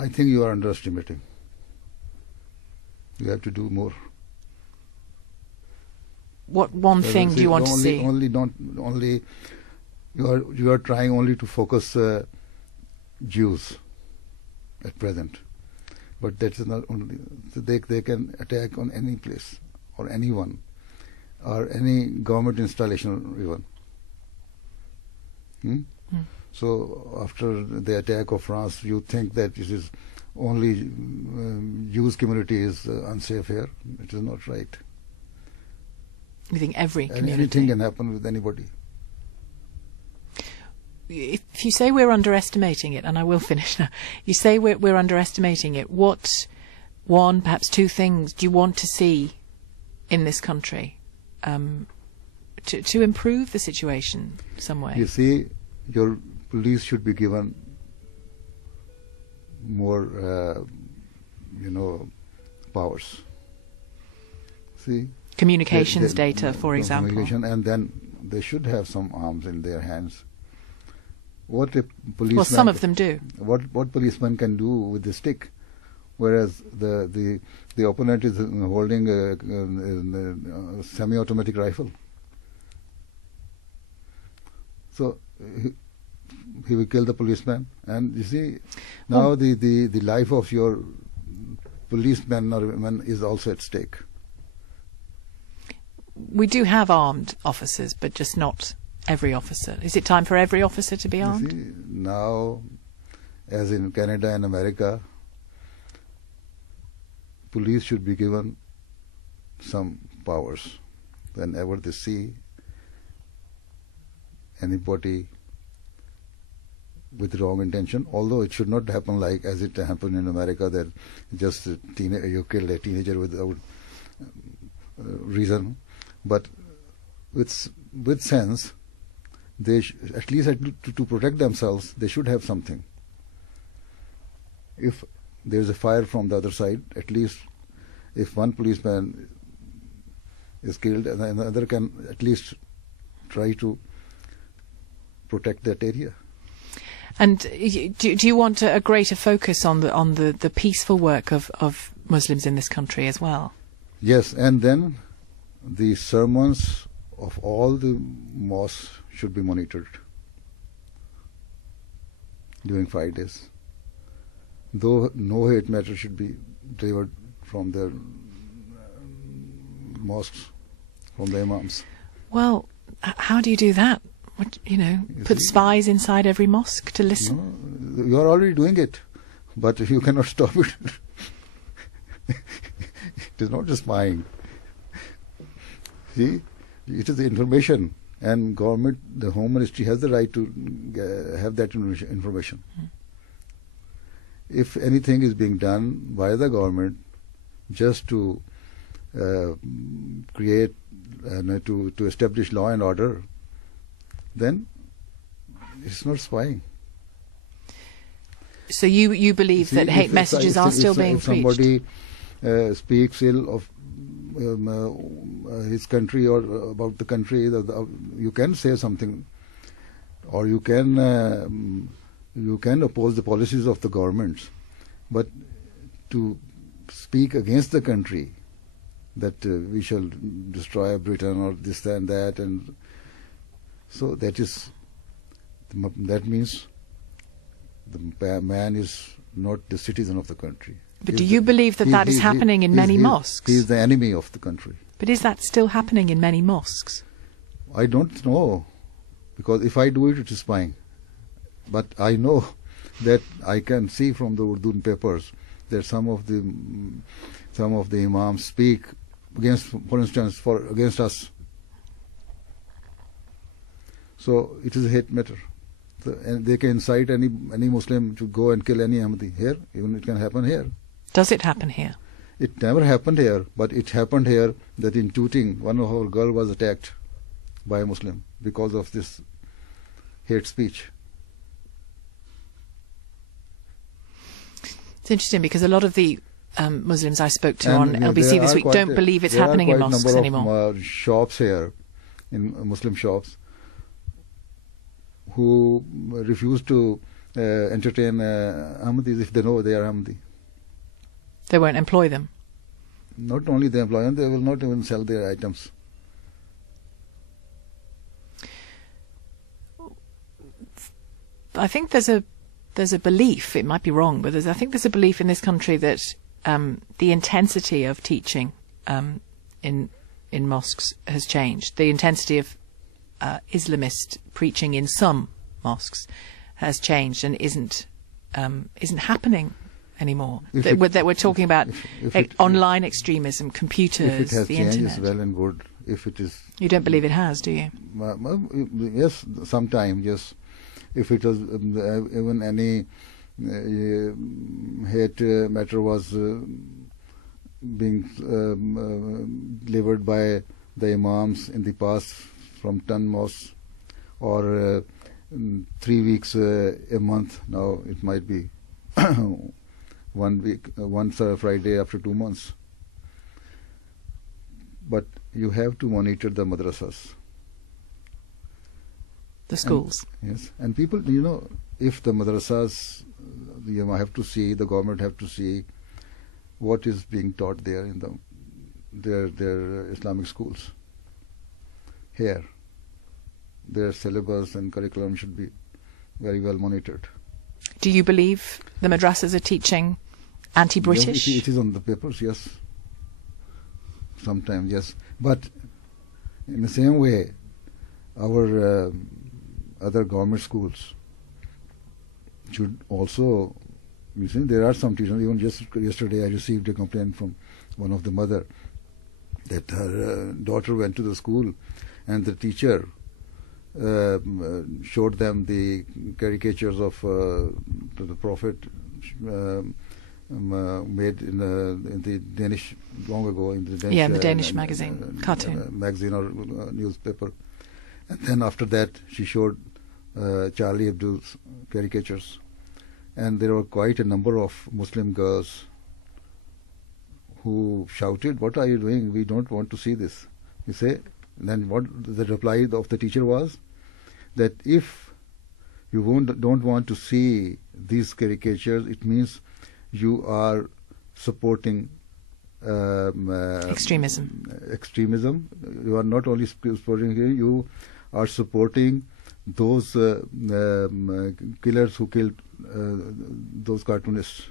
I think you are underestimating. You have to do more. What one thing do you want to see? You are trying only to focus Jews at present, but that is not only. They can attack on any place or anyone or any government installation even. So after the attack of France, you think that it is only Jewish community is unsafe here. It is not right. You think every community? Anything can happen with anybody. If you say we're underestimating it, and I will finish now, you say we're underestimating it, what one, perhaps two things do you want to see in this country to improve the situation some way? You see, your police should be given more, powers. See? Communications data, for example. And then they should have some arms in their hands. What a policeman? Well, some of them do. What policeman can do with the stick, whereas the opponent is holding a semi-automatic rifle. So he will kill the policeman, and you see now the life of your policeman or woman is also at stake. We do have armed officers, but just not every officer. Is it time for every officer to be armed? You see, now, as in Canada and America, police should be given some powers. Whenever they see anybody with wrong intention, although it should not happen like as it happened in America, that just you killed a teenager without reason. But with sense, they at least to protect themselves, they should have something. If there is a fire from the other side, at least if one policeman is killed, and another can at least try to protect that area. And do you want a greater focus on the peaceful work of Muslims in this country as well? Yes, and then the sermons of all the mosques should be monitored during 5 days. Though no hate matter should be delivered from the mosques, from the imams. Well, how do you do that? Put spies inside every mosque to listen? No, you are already doing it, but you cannot stop it. It is not just spying. See, it is the information, and government, the Home Ministry has the right to have that information. If anything is being done by the government just to create, to establish law and order, then it's not spying. So you believe that hate messages are still being preached? If somebody speaks ill of his country or about the country, you can say something, or you can oppose the policies of the governments, but to speak against the country, that we shall destroy Britain or this and that, and so that means the man is not the citizen of the country. But do you believe that is happening in many mosques? He is the enemy of the country. But is that still happening in many mosques? I don't know, because if I do it, it is spying. But I know that I can see from the Urdu papers that some of the imams speak against, for instance, against us. So it is a hate matter. And they can incite any Muslim to go and kill any Ahmadi here. Even it can happen here. Does it happen here? It never happened here, but it happened here that in Tooting, one of our girls was attacked by a Muslim because of this hate speech. It's interesting because a lot of the Muslims I spoke to on LBC this week don't believe it's happening in mosques anymore. There are quite a number of shops here, in Muslim shops, who refuse to entertain Ahmadis if they know they are Ahmadi. They won't employ them. Not only they employ them, they will not even sell their items. I think there's a belief, it might be wrong, but I think there's a belief in this country that the intensity of teaching in mosques has changed. The intensity of Islamist preaching in some mosques has changed and isn't happening anymore. That we're talking about online extremism, computers, if it has the changed, internet. it's well and good. If it is, you don't believe it has, do you? Yes, sometimes yes. If it was even any hate matter was being delivered by the imams in the past from 10 mosques, or 3 weeks a month. Now it might be 1 week, once a Friday after 2 months. But you have to monitor the madrasas. The schools. Yes, and people, if the madrasas, have to see, the government have to see what is being taught there in their Islamic schools. Here, their syllabus and curriculum should be very well monitored. Do you believe the madrasas are teaching anti-British? It is on the papers, yes. Sometimes, yes. But in the same way, our other government schools should also, there are some teachers, even yesterday I received a complaint from one of the mother that her daughter went to the school and the teacher showed them the caricatures of the Prophet made in the Danish, long ago, in the Danish, the Danish magazine, cartoon. Magazine or newspaper. And then after that she showed Charlie Hebdo's caricatures. And there were quite a number of Muslim girls who shouted, "What are you doing? We don't want to see this." You say, and then what the reply of the teacher was, that if you don't want to see these caricatures, it means you are supporting extremism. You are not only supporting it, you are supporting those killers who killed those cartoonists.